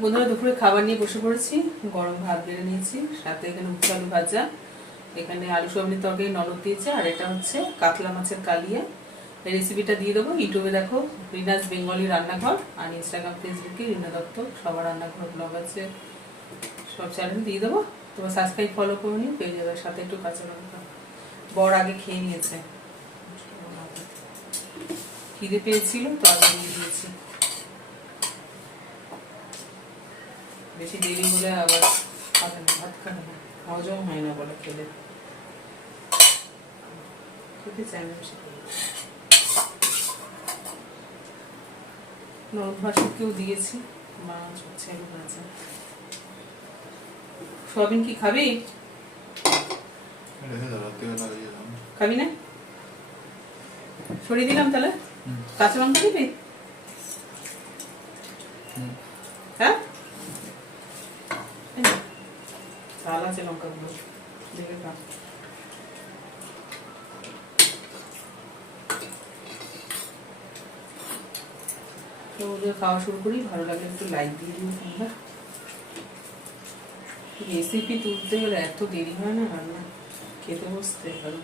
বন্ধুরা দুপুরে খাবার নিয়ে বসে পড়েছি। গরম ভাত বেড়ে নিয়েছি, সাথে এখানে উচ্ছে আলু ভাজা, এখানে আলু সয়াবিনের তরকারি ননদ দিয়েছে, আর এটা হচ্ছে কাতলা মাছের কালিয়া। এই রেসিপিটা দিয়ে দেবো। ইউটিউবে দেখো রিনাস বেঙ্গলি রান্নাঘর, আর ইনস্টাগ্রাম ফেসবুকে রিনা দত্ত সবার রান্নাঘর ব্লগ আছে, সব চ্যানেল দিয়ে দেবো। তোমার সাবস্ক্রাইব ফলো করে নিও, পেয়ে যাবে। সাথে একটু কাঁচা লঙ্কা। বর আগে খেয়ে নিয়েছে, খিদে পেয়েছিল তো আগে দিয়ে দিয়েছি। বেশি দেরি হলে আবার খাবে না, ভাত খাবে না, হজম হয় না বলে খেলে, খেতে চায় না বেশি। নরম ভাষাকেও দিয়েছি, মাছ হচ্ছে ভাজা। সোয়াবিন কি খাবি? খাবি না? সরিয়ে দিলাম তাহলে। কাঁচা লঙ্কা দিবি? হ্যাঁ, ঝাল আছে লঙ্কাগুলো, দেখে খা। তো খাওয়া শুরু করি, ভালো লাগলে একটু লাইক দিয়ে দিও তোমরা। রেসিপি তুলতে গেলে এত দেরি হয় না রান্না, খেতে বসতে কারণ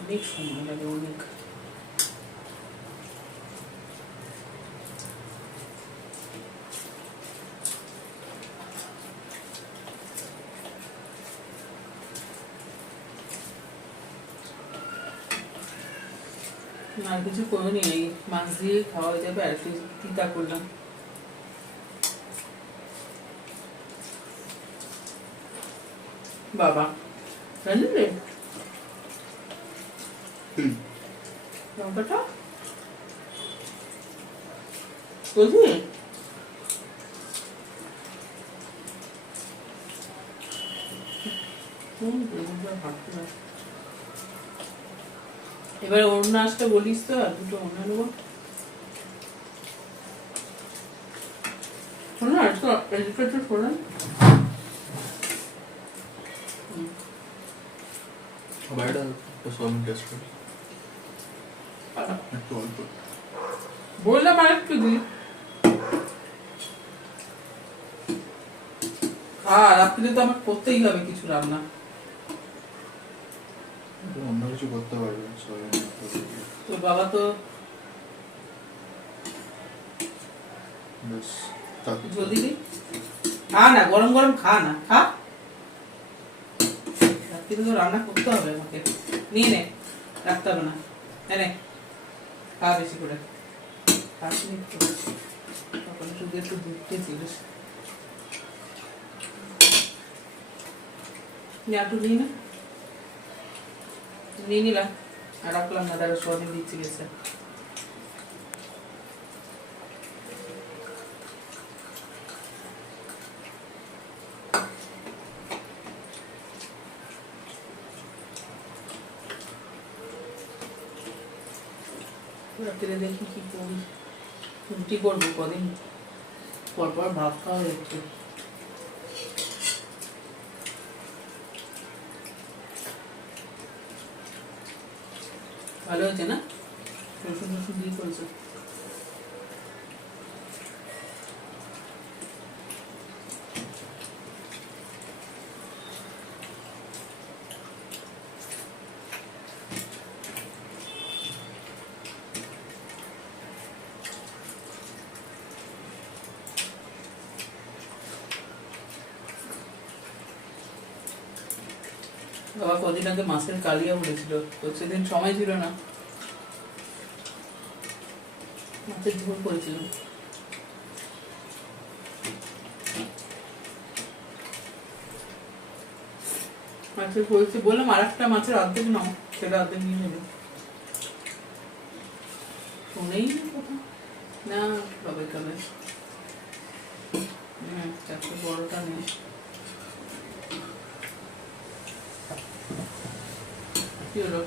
অনেক সময় লাগে, অনেক। আর কিছু করিনি, এই মাছ দিয়ে খাওয়া হয়ে যাবে। আর একটু তিতা করলাম। বাবা জানলে লঙ্কাটা বুঝলি? এবারে অন্য আসতে বলিস তো, আর দুটো অন্য নেবো। শোনো একটু একটু শোনো, বললাম আর একটু দিই। রাত্রিরে তো আমার করতেই হবে কিছু রান্না। অন্য কিছু করতে পারবে তোর বাবা তো জলদি দিই। খা না, গরম গরম খা না, খা। রাত্রিরে তো রান্না করতে হবে আমাকে। নিয়ে নে, রাখতে হবে না। নে খা বেশি করে। খাসনি একটু, তখন শুধু একটু দুধ খেয়েছিলিস। একটু নিই না, নিয়ে নিলাম আর রাখলাম না। তারা সোয়াবিন দিচ্ছি গেছে। রাত্রে দেখি কি করি, রুটি করবো। কদিন পরপর ভাত খাওয়া হচ্ছে। ভালো হয়েছে না? রসুন রসুন দিয়ে করেছে। বাবা কদিন আগে মাছের কালিয়া বলেছিল, তো সেদিন সময় ছিল না, মাছের ঝোল করেছিল। মাছের করেছি, বললাম আর একটা মাছের অর্ধেক নাও, সেটা অর্ধেক নিয়ে নেবে। শোনেই না কোথাও, না কবে কবে। চারটে বড়টা নেই। কি হলো?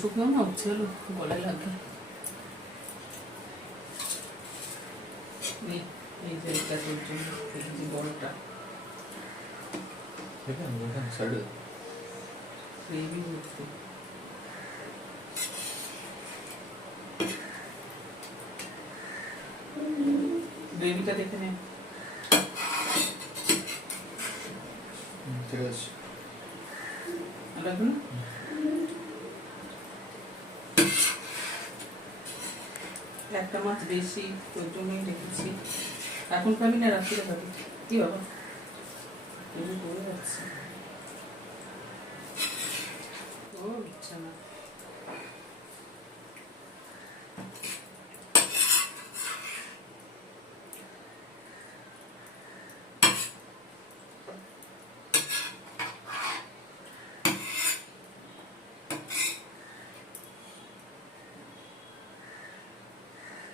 শুকনো না হচ্ছে হলো গলায় লাগবে। এই যে এটা তোর জন্য এই যে বড়টা এখানে সাইডে গ্রেভি হচ্ছে। গ্রেভিটা দেখে নে। ঠিক আছে। লাগবে না? একটা মাছ বেশি ওই জন্যই রেখেছি। এখন খাবি না রাত্রিরে খাবি? কি বাবা এগুলো পড়ে যাচ্ছে। ও ইচ্ছা না।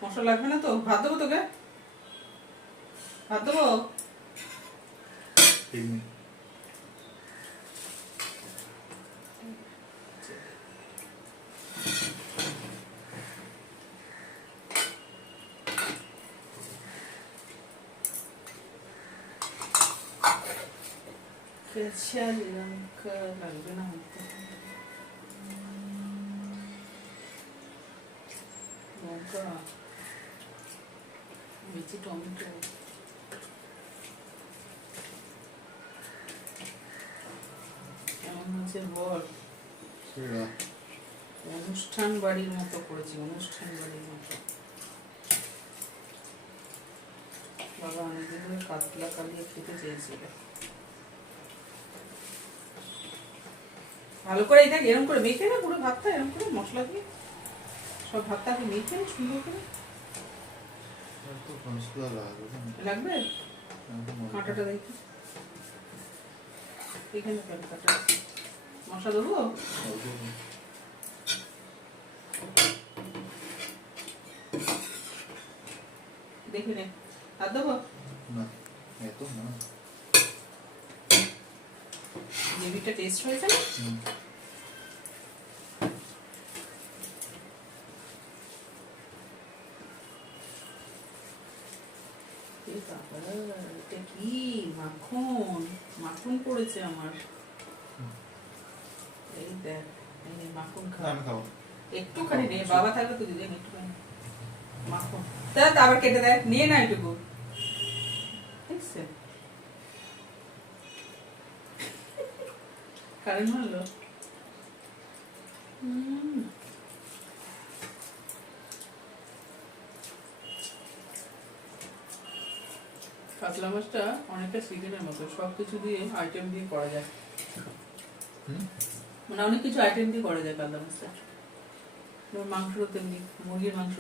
মশলা লাগবে না তো? ভাত দেবো তোকে? ভাত দেবো? ঠিক নেই। কাঁচা লঙ্কা লাগবে না হয়তো। লঙ্কা বেশি টমেটো কেমন হচ্ছে বল? সেটা অনুষ্ঠান বাড়ির মতো করেছি, অনুষ্ঠান বাড়ির মতো। বাবা অনেকদিন ধরে কাতলা কালিয়ে খেতে চেয়েছিল। ভালো করে এটা এরকম করে মেখে না পুরো ভাতটা এরকম করে মশলা দিয়ে সব ভাতটাকে মেখে সুন্দর করে। তো মশলা লাগবে না। লাগবে কাঁটাটা দেখি এখানে কেন কাটা মশলা দেবো? দেখি নে আর দেবো না এত না। গ্রেভিটা টেস্ট হয়েছে না? এটা কি মাখন মাখন পড়েছে আমার। এই দেখ এই মাখন খা। আমি খাবো। একটুখানি নে বাবা থাকলে তো দিদি একটুখানি মাখন তা আবার কেটে দেয় নিয়ে না একটুকু দেখছে কারণ হলো কাতলা মাছটা অনেকটা সিজনের মতো সবকিছু দিয়ে আইটেম দিয়ে করা যায়। মানে অনেক কিছু আইটেম দিয়ে করা যায় কাতলা মাছটা। মাংস তেমনি মুরগির মাংস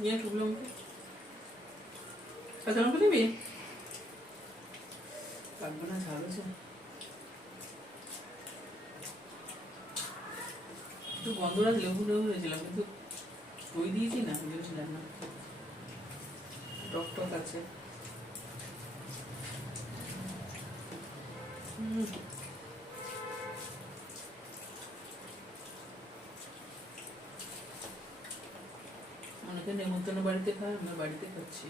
নিয়ে টুকলো কাঁচা লঙ্কা নিবি? লাগবে না ঝাল আছে একটু গন্ধরাজ লেবু লেবু হয়েছিলাম কিন্তু দই দিয়েছি না বুঝেছিলাম না টক টক আছে। অনেকে নেমন্তন্ন বাড়িতে খায় আমরা বাড়িতে খাচ্ছি।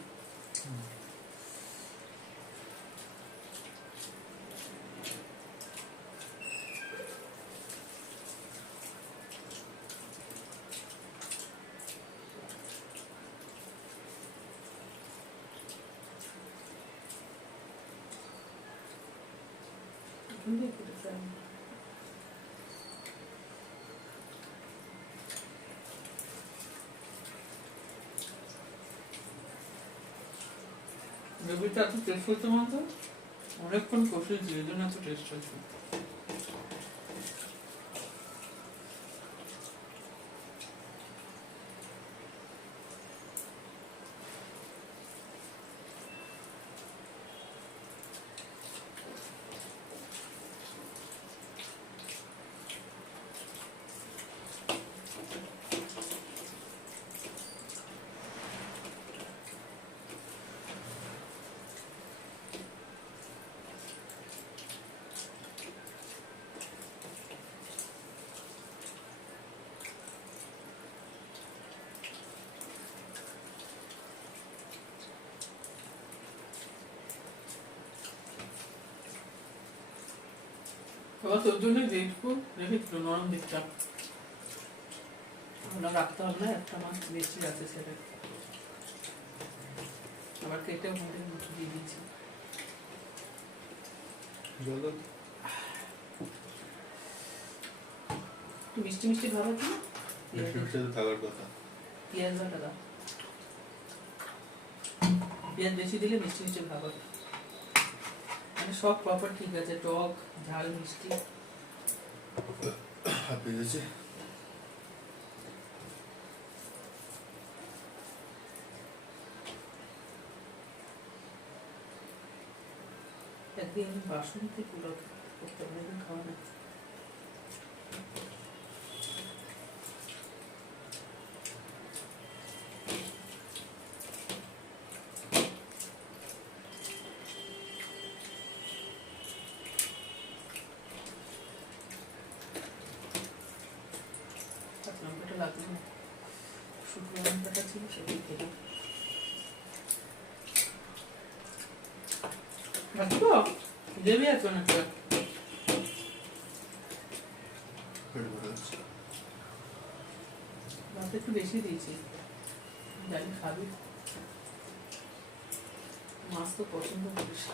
গ্রেভিটা এত টেস্ট হচ্ছে মতো অনেকক্ষণ কষেছি এই জন্য এত টেস্ট হচ্ছে। বাবা তোর জন্য যেটুকু রেখেছিল নরম দিকটা আমরা রাখতে হবে না, একটা মাছ বেশি আছে সেটা আবার কেটে মধ্যে মুখে দিয়ে দিয়েছি। জল একটু মিষ্টি মিষ্টি ভাব আছে না, মিষ্টি মিষ্টি তো থাকার কথা। পেঁয়াজ বাটা দাও, পেঁয়াজ বেশি দিলে মিষ্টি মিষ্টি ভাব হবে, মানে সব প্রপার ঠিক আছে, টক ঝাল মিষ্টি। হাঁপিয়ে গেছে। একদিন বাসন্তী পুরো করতে হবে, একদিন খাওয়া না। কাঁচা লঙ্কাটা লাগবে না, শুকনো লঙ্কাটা ছিল সেটাই খেলাম। রাখবো দেবে আছে অনেকটা, পেট ভরে যাচ্ছে। ভাত একটু বেশি দিয়েছি, জানি খাবি, মাছ তো পছন্দ করিস।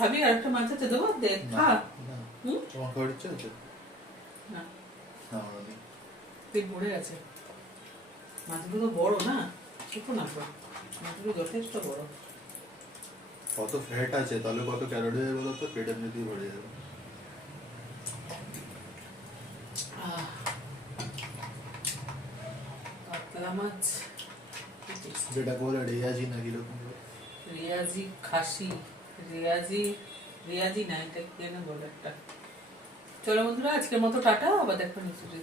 খাবি আর একটা মাছ আছে দেবো, দেখ না, খা। না। হুম? তোমার খাবার ইচ্ছে আছে? না, না, আমার নেই। পেট ভরে গেছে। মাছগুলো তো বড় না, ছোট না তো, মাছগুলো যথেষ্ট বড়। কত ফ্যাট আছে তাহলে কত ক্যালোরি হয় বলো তো, পেট এমনিতেই ভরে যাবে। আহ, কাতলা মাছ কি tasty। যেটা বলে রেয়াজি না কিরকম রেয়াজি খাসি, রেয়াজি, রেয়াজি না, এটা কেন বলে একটা। চলো বন্ধুরা, আজকের মতো টাটা, আবার দেখো নিশ্চয়ই।